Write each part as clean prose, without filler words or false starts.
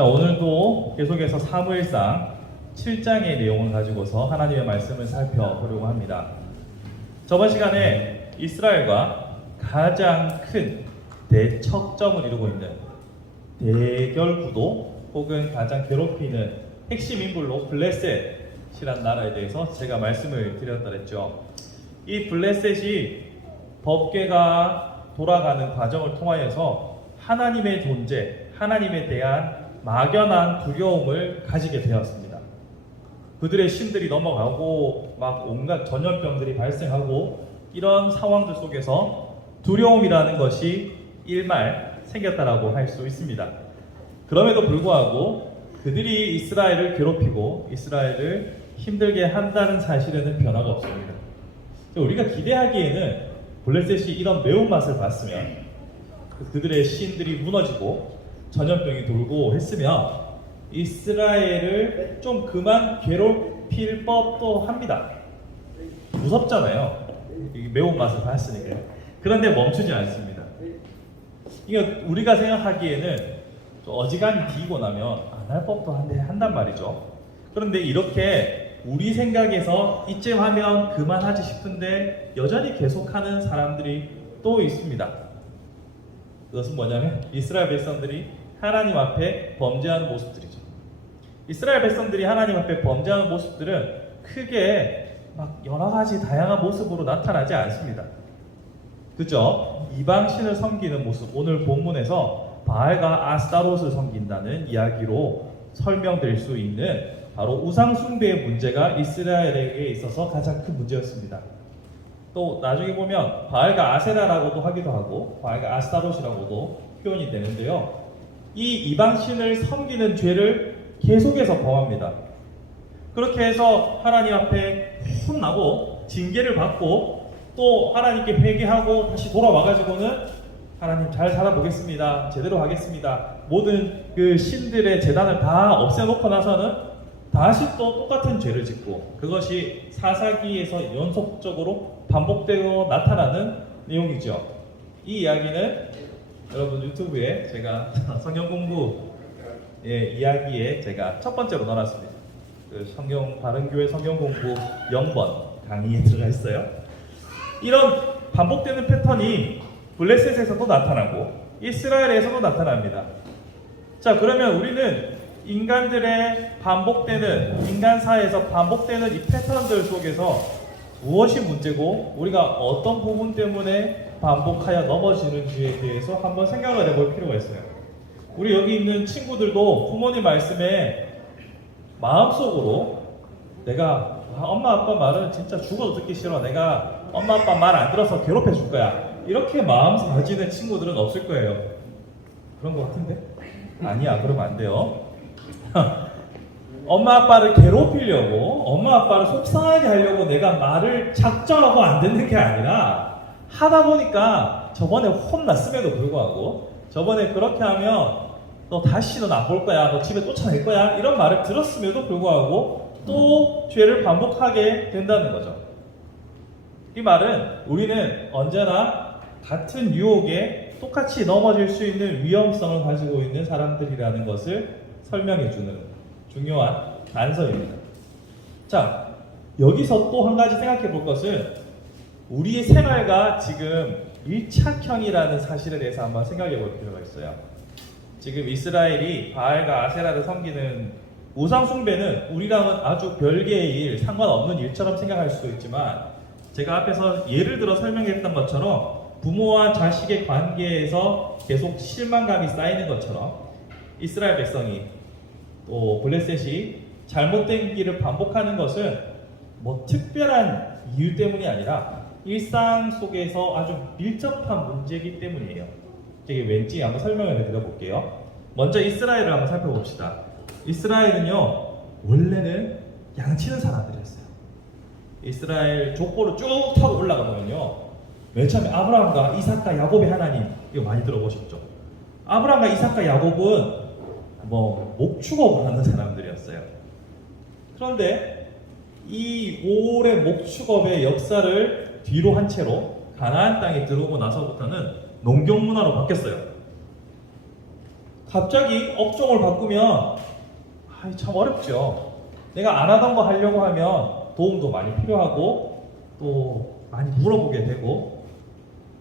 자, 오늘도 계속해서 사무엘상 7장의 내용을 가지고서 하나님의 말씀을 살펴보려고 합니다. 저번 시간에 이스라엘과 가장 큰 대척점을 이루고 있는 대결 구도 혹은 가장 괴롭히는 핵심 인물로 블레셋이라는 나라에 대해서 제가 말씀을 드렸다 그랬죠. 이 블레셋이 법궤가 돌아가는 과정을 통하여서 하나님의 존재, 하나님에 대한 막연한 두려움을 가지게 되었습니다. 그들의 신들이 넘어가고 막 온갖 전염병들이 발생하고 이런 상황들 속에서 두려움이라는 것이 일말 생겼다라고 할 수 있습니다. 그럼에도 불구하고 그들이 이스라엘을 괴롭히고 이스라엘을 힘들게 한다는 사실에는 변화가 없습니다. 우리가 기대하기에는 블레셋이 이런 매운맛을 봤으면 그들의 신들이 무너지고 전염병이 돌고 했으면 이스라엘을 좀 그만 괴롭힐 법도 합니다. 무섭잖아요. 매운맛을 봤으니까. 그런데 멈추지 않습니다. 이거 우리가 생각하기에는 어지간히 뒤고 나면 안 할 법도 한데 한단 말이죠. 그런데 이렇게 우리 생각에서 이쯤 하면 그만하지 싶은데 여전히 계속하는 사람들이 또 있습니다. 그것은 뭐냐면 이스라엘 백성들이 하나님 앞에 범죄하는 모습들이죠. 이스라엘 백성들이 하나님 앞에 범죄하는 모습들은 크게 막 여러 가지 다양한 모습으로 나타나지 않습니다. 그죠? 이방신을 섬기는 모습, 오늘 본문에서 바알과 아스타롯을 섬긴다는 이야기로 설명될 수 있는 바로 우상숭배의 문제가 이스라엘에게 있어서 가장 큰 문제였습니다. 또 나중에 보면 바알과 아세라라고도 하기도 하고 바알과 아스타롯이라고도 표현이 되는데요. 이 이방신을 섬기는 죄를 계속해서 범합니다. 그렇게 해서 하나님 앞에 혼나고 징계를 받고 또 하나님께 회개하고 다시 돌아와가지고는 하나님 잘 살아보겠습니다. 제대로 하겠습니다. 모든 그 신들의 재단을 다 없애놓고 나서는 다시 또 똑같은 죄를 짓고 그것이 사사기에서 연속적으로 반복되고 나타나는 내용이죠. 이 이야기는 여러분 유튜브에 제가 성경 공부 이야기에 제가 첫 번째로 넣어놨습니다. 그 바른교회 성경 공부 0번 강의에 들어가 있어요. 이런 반복되는 패턴이 블레셋에서도 나타나고 이스라엘에서도 나타납니다. 자, 그러면 우리는 인간들의 반복되는 인간사에서 반복되는 이 패턴들 속에서 무엇이 문제고 우리가 어떤 부분 때문에 반복하여 넘어지는지에 대해서 한번 생각을 해볼 필요가 있어요. 우리 여기 있는 친구들도 부모님 말씀에 마음속으로 내가 엄마 아빠 말은 진짜 죽어도 듣기 싫어. 내가 엄마 아빠 말 안 들어서 괴롭혀 줄 거야. 이렇게 마음 가지는 친구들은 없을 거예요. 그런 것 같은데? 아니야, 그러면 안 돼요. 엄마 아빠를 괴롭히려고 엄마 아빠를 속상하게 하려고 내가 말을 작정하고 안 듣는 게 아니라 하다 보니까 저번에 혼났음에도 불구하고 저번에 그렇게 하면 너 다시는 안 볼 거야, 너 집에 쫓아낼 거야 이런 말을 들었음에도 불구하고 또 죄를 반복하게 된다는 거죠. 이 말은 우리는 언제나 같은 유혹에 똑같이 넘어질 수 있는 위험성을 가지고 있는 사람들이라는 것을 설명해 주는 중요한 단서입니다. 자, 여기서 또 한 가지 생각해 볼 것은 우리의 생활과 지금 밀착형이라는 사실에 대해서 한번 생각해 볼 필요가 있어요. 지금 이스라엘이 바알과 아세라를 섬기는 우상 숭배는 우리랑은 아주 별개의 일, 상관없는 일처럼 생각할 수도 있지만 제가 앞에서 예를 들어 설명했던 것처럼 부모와 자식의 관계에서 계속 실망감이 쌓이는 것처럼 이스라엘 백성이 또 블레셋이 잘못된 길을 반복하는 것은 뭐 특별한 이유 때문이 아니라 일상 속에서 아주 밀접한 문제이기 때문이에요. 이게 왠지 한번 설명을 드려볼게요. 먼저 이스라엘을 한번 살펴봅시다. 이스라엘은요 원래는 양치는 사람들이었어요. 이스라엘 족보를 쭉 타고 올라가 보면요 맨 처음에 아브라함과 이삭과 야곱의 하나님 이거 많이 들어보셨죠? 아브라함과 이삭과 야곱은 뭐 목축업을 하는 사람들이었어요. 그런데 이 오래 목축업의 역사를 뒤로 한 채로 가나안 땅에 들어오고 나서부터는 농경 문화로 바뀌었어요. 갑자기 업종을 바꾸면 참 어렵죠. 내가 안 하던 거 하려고 하면 도움도 많이 필요하고 또 많이 물어보게 되고,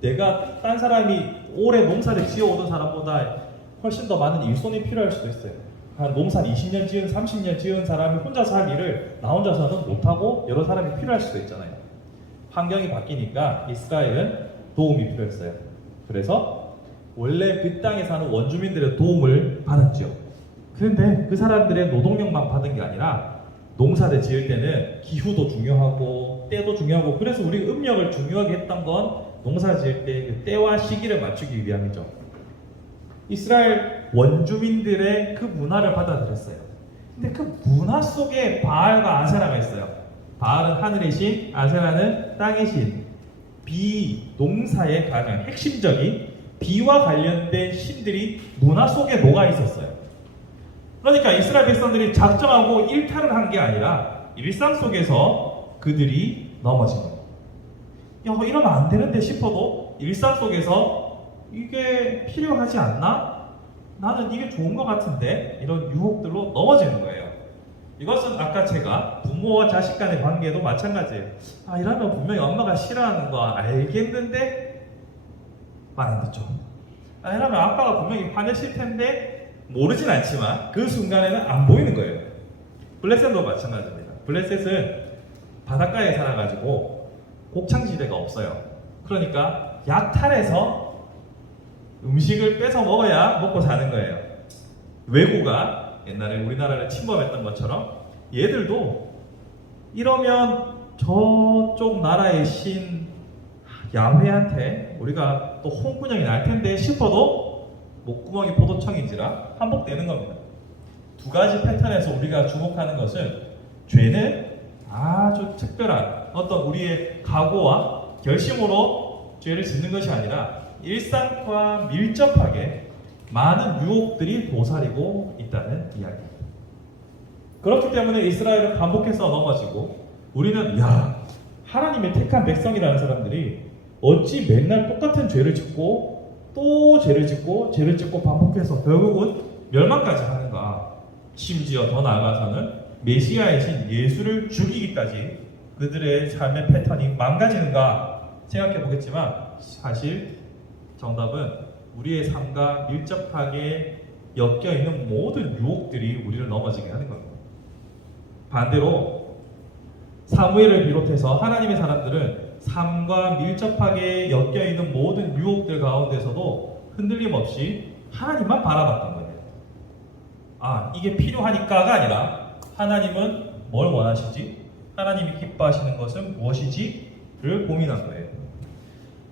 내가 딴 사람이 오래 농사를 지어오던 사람보다 훨씬 더 많은 일손이 필요할 수도 있어요. 한 농사를 20년 지은 30년 지은 사람이 혼자서 할 일을 나 혼자서는 못하고 여러 사람이 필요할 수도 있잖아요. 환경이 바뀌니까 이스라엘은 도움이 필요했어요. 그래서 원래 그 땅에 사는 원주민들의 도움을 받았죠. 그런데 그 사람들의 노동력만 받은 게 아니라 농사를 지을 때는 기후도 중요하고 때도 중요하고, 그래서 우리 음력을 중요하게 했던 건 농사 지을 때 그 때와 시기를 맞추기 위함이죠. 이스라엘 원주민들의 그 문화를 받아들였어요. 근데 그 문화 속에 바알과 아세라가 있어요. 바알은 하늘의 신, 아세라는 땅의 신. 농사의 가장 핵심적인 비와 관련된 신들이 문화 속에 녹아 있었어요. 그러니까 이스라엘 백성들이 작정하고 일탈을 한 게 아니라 일상 속에서 그들이 넘어진 거예요. 이러면 안 되는데 싶어도 일상 속에서 이게 필요하지 않나? 나는 이게 좋은 것 같은데? 이런 유혹들로 넘어지는 거예요. 이것은 아까 제가 부모와 자식 간의 관계도 마찬가지예요. 이러면 분명히 엄마가 싫어하는 거 알겠는데 말 안 듣죠. 이러면 아빠가 분명히 화내실 텐데 모르진 않지만 그 순간에는 안 보이는 거예요. 블레셋도 마찬가지입니다. 블레셋은 바닷가에 살아가지고 곡창지대가 없어요. 그러니까 약탈해서 음식을 뺏어 먹어야 먹고 사는 거예요. 왜구가 옛날에 우리나라를 침범했던 것처럼 얘들도 이러면 저쪽 나라의 신 야훼한테 우리가 또 홍군형이 날 텐데 싶어도 목구멍이 포도청인지라 한복되는 겁니다. 두 가지 패턴에서 우리가 주목하는 것은, 죄는 아주 특별한 어떤 우리의 각오와 결심으로 죄를 짓는 것이 아니라 일상과 밀접하게 많은 유혹들이 도사리고 있다는 이야기입니다. 그렇기 때문에 이스라엘은 반복해서 넘어지고, 우리는 하나님의 택한 백성이라는 사람들이 어찌 맨날 똑같은 죄를 짓고 또 죄를 짓고 반복해서 결국은 멸망까지 하는가. 심지어 더 나아가서는 메시아의 신 예수를 죽이기까지 그들의 삶의 패턴이 망가지는가 생각해 보겠지만, 사실 정답은 우리의 삶과 밀접하게 엮여있는 모든 유혹들이 우리를 넘어지게 하는 겁니다. 반대로 사무엘을 비롯해서 하나님의 사람들은 삶과 밀접하게 엮여있는 모든 유혹들 가운데서도 흔들림 없이 하나님만 바라봤던 거예요. 이게 필요하니까가 아니라 하나님은 뭘 원하시지? 하나님이 기뻐하시는 것은 무엇이지?를 고민한 거예요.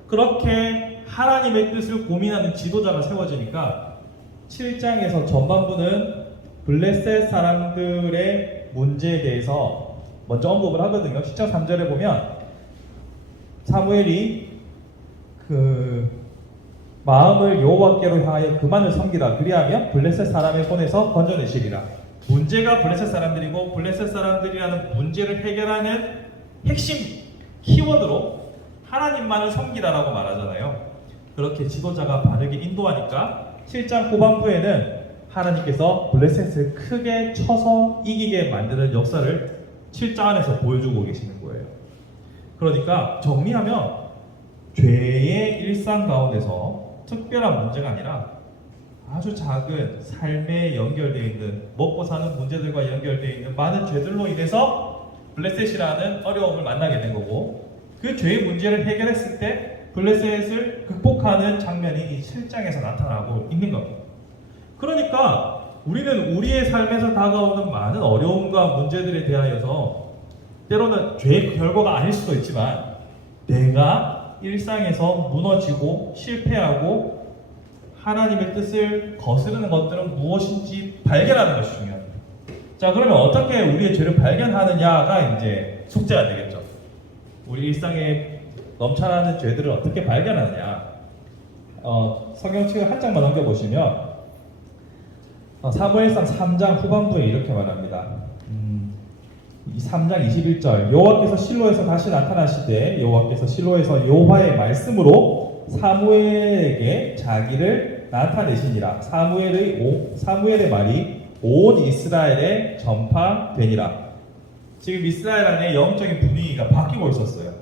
그렇게 하나님의 뜻을 고민하는 지도자가 세워지니까 7장에서 전반부는 블레셋 사람들의 문제에 대해서 먼저 언급을 하거든요. 10장 3절에 보면 사무엘이 마음을 여호와께로 향하여 그만을 섬기라. 그리하면 블레셋 사람의 손에서 건져내시리라. 문제가 블레셋 사람들이고, 블레셋 사람들이라는 문제를 해결하는 핵심 키워드로 하나님만을 섬기라라고 말하잖아요. 그렇게 지도자가 바르게 인도하니까 7장 후반부에는 하나님께서 블레셋을 크게 쳐서 이기게 만드는 역사를 7장 안에서 보여주고 계시는 거예요. 그러니까 정리하면 죄의 일상 가운데서 특별한 문제가 아니라 아주 작은 삶에 연결되어 있는, 먹고 사는 문제들과 연결되어 있는 많은 죄들로 인해서 블레셋이라는 어려움을 만나게 된 거고, 그 죄의 문제를 해결했을 때 블레셋을 극복하는 장면이 이 7장에서 나타나고 있는 겁니다. 그러니까 우리는 우리의 삶에서 다가오는 많은 어려움과 문제들에 대하여서 때로는 죄의 결과가 아닐 수도 있지만, 내가 일상에서 무너지고 실패하고 하나님의 뜻을 거스르는 것들은 무엇인지 발견하는 것이 중요합니다. 자, 그러면 어떻게 우리의 죄를 발견하느냐가 이제 숙제가 되겠죠. 우리 일상에 넘쳐나는 죄들을 어떻게 발견하느냐. 성경책을 한 장만 넘겨보시면 사무엘상 3장 후반부에 이렇게 말합니다. 3장 21절, 여호와께서 실로에서 다시 나타나시되 여호와께서 실로에서 여호와의 말씀으로 사무엘에게 자기를 나타내시니라. 사무엘의 말이 온 이스라엘에 전파되니라. 지금 이스라엘 안에 영적인 분위기가 바뀌고 있었어요.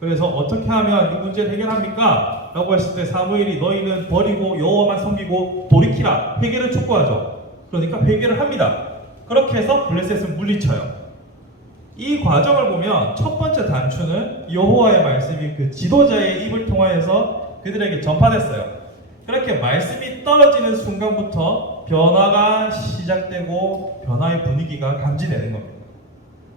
그래서 어떻게 하면 이 문제를 해결합니까? 라고 했을 때 사무엘이 너희는 버리고 여호와만 섬기고 돌이키라. 회개를 촉구하죠. 그러니까 회개를 합니다. 그렇게 해서 블레셋은 물리쳐요. 이 과정을 보면 첫 번째 단추는 여호와의 말씀이 그 지도자의 입을 통하여서 그들에게 전파됐어요. 그렇게 말씀이 떨어지는 순간부터 변화가 시작되고 변화의 분위기가 감지되는 겁니다.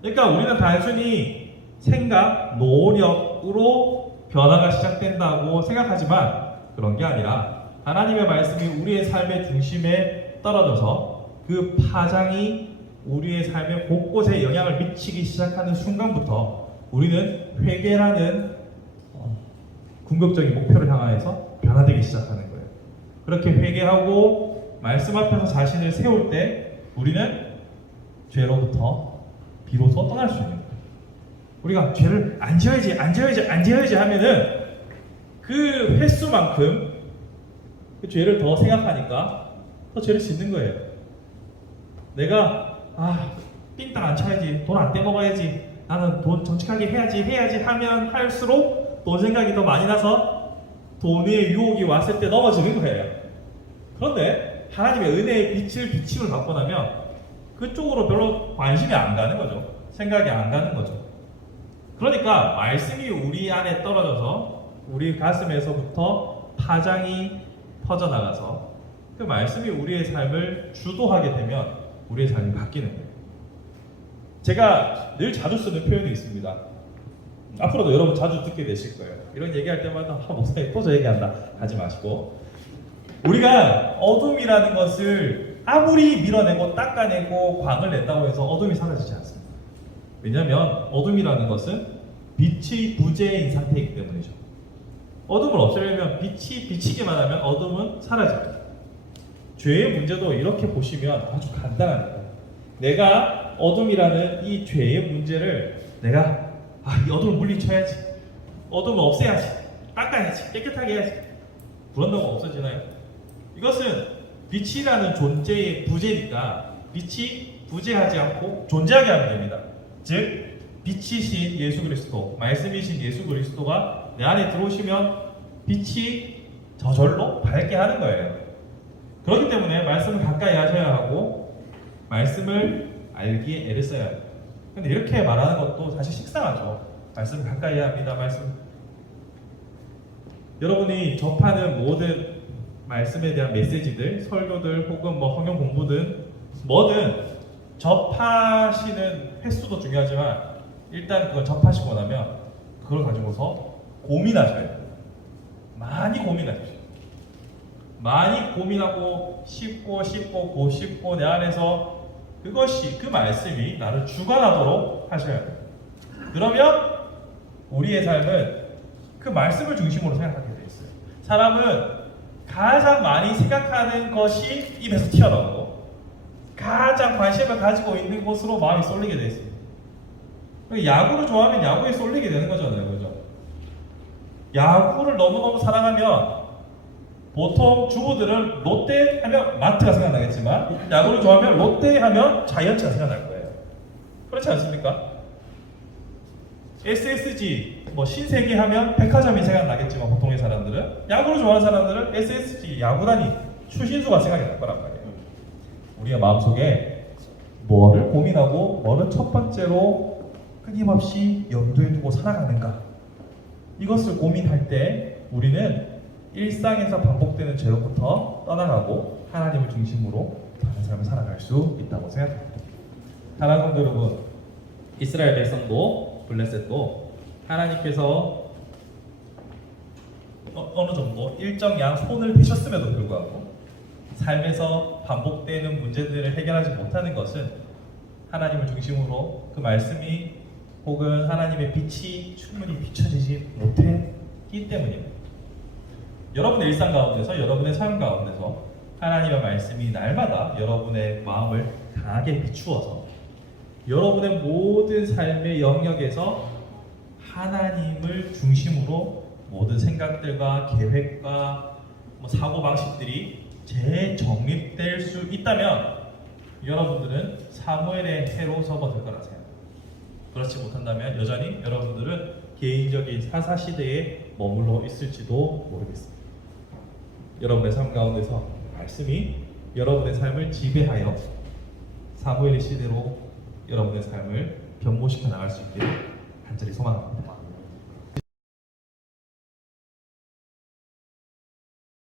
그러니까 우리는 단순히 생각, 노력으로 변화가 시작된다고 생각하지만 그런 게 아니라 하나님의 말씀이 우리의 삶의 중심에 떨어져서 그 파장이 우리의 삶의 곳곳에 영향을 미치기 시작하는 순간부터 우리는 회개라는 궁극적인 목표를 향하여서 변화되기 시작하는 거예요. 그렇게 회개하고 말씀 앞에서 자신을 세울 때 우리는 죄로부터 비로소 떠날 수 있는 거예요. 우리가 죄를 안 지어야지 하면은 그 횟수만큼 그 죄를 더 생각하니까 더 죄를 짓는 거예요. 내가 삥땅 안 차야지, 돈 안 떼먹어야지, 나는 돈 정직하게 해야지 하면 할수록 돈 생각이 더 많이 나서 돈의 유혹이 왔을 때 넘어지는 거예요. 그런데 하나님의 은혜의 빛을 비침을 받고 나면 그쪽으로 별로 관심이 안 가는 거죠. 생각이 안 가는 거죠. 그러니까 말씀이 우리 안에 떨어져서 우리 가슴에서부터 파장이 퍼져나가서 그 말씀이 우리의 삶을 주도하게 되면 우리의 삶이 바뀌는 거예요. 제가 늘 자주 쓰는 표현이 있습니다. 앞으로도 여러분 자주 듣게 되실 거예요. 이런 얘기할 때마다 목사님 또 저 얘기한다 하지 마시고, 우리가 어둠이라는 것을 아무리 밀어내고 닦아내고 광을 낸다고 해서 어둠이 사라지지 않습니다. 왜냐하면 어둠이라는 것은 빛의 부재인 상태이기 때문이죠. 어둠을 없애려면 빛이 비치기만 하면 어둠은 사라집니다. 죄의 문제도 이렇게 보시면 아주 간단합니다. 내가 어둠이라는 이 죄의 문제를 내가 이 어둠을 물리쳐야지, 어둠을 없애야지, 닦아야지, 깨끗하게 해야지, 그런다고 없어지나요? 이것은 빛이라는 존재의 부재니까 빛이 부재하지 않고 존재하게 하면 됩니다. 즉 빛이신 예수 그리스도, 말씀이신 예수 그리스도가 내 안에 들어오시면 빛이 저절로 밝게 하는 거예요. 그렇기 때문에 말씀을 가까이 하셔야 하고 말씀을 알기에 애를 써야 해요. 근데 이렇게 말하는 것도 사실 식상하죠. 말씀을 가까이 해야 합니다. 여러분이 접하는 모든 말씀에 대한 메시지들, 설교들 혹은 성경 공부든 뭐든 접하시는 횟수도 중요하지만 일단 그걸 접하시고 나면 그걸 가지고서 고민하셔야 돼요. 많이 고민하십시오. 많이 고민하고 씹고 내 안에서 그것이, 그 말씀이 나를 주관하도록 하셔야 돼요. 그러면 우리의 삶은 그 말씀을 중심으로 생각하게 돼 있어요. 사람은 가장 많이 생각하는 것이 입에서 튀어나오고 가장 관심을 가지고 있는 곳으로 마음이 쏠리게 돼 있습니다. 야구를 좋아하면 야구에 쏠리게 되는 거잖아요. 그죠? 야구를 너무너무 사랑하면 보통 주부들은 롯데 하면 마트가 생각나겠지만 야구를 좋아하면 롯데 하면 자이언츠가 생각날 거예요. 그렇지 않습니까? SSG 신세계 하면 백화점이 생각나겠지만 보통의 사람들은, 야구를 좋아하는 사람들은 SSG 야구단이 추신수가 생각이 날 거란 말이에요. 우리가 마음속에 뭐를 고민하고 뭐를 첫 번째로 끊임없이 염두에 두고 살아가는가, 이것을 고민할 때 우리는 일상에서 반복되는 죄로부터 떠나가고 하나님을 중심으로 다른 삶을 살아갈 수 있다고 생각합니다. 사랑하는 성도 여러분, 이스라엘 백성도 블레셋도 하나님께서 어느 정도 일정량 손을 대셨음에도 불구하고 삶에서 반복되는 문제들을 해결하지 못하는 것은 하나님을 중심으로 그 말씀이 혹은 하나님의 빛이 충분히 비춰지지 못했기 때문입니다. 여러분의 일상 가운데서, 여러분의 삶 가운데서 하나님의 말씀이 날마다 여러분의 마음을 강하게 비추어서 여러분의 모든 삶의 영역에서 하나님을 중심으로 모든 생각들과 계획과 사고 방식들이 재정립될 수 있다면 여러분들은 사무엘의 해로 접어들 거라 생각합니다. 그렇지 못한다면 여전히 여러분들은 개인적인 사사 시대에 머물러 있을지도 모르겠습니다. 여러분의 삶 가운데서 말씀이 여러분의 삶을 지배하여 사무엘의 시대로 여러분의 삶을 변모시켜 나갈 수 있기를 간절히 소망합니다.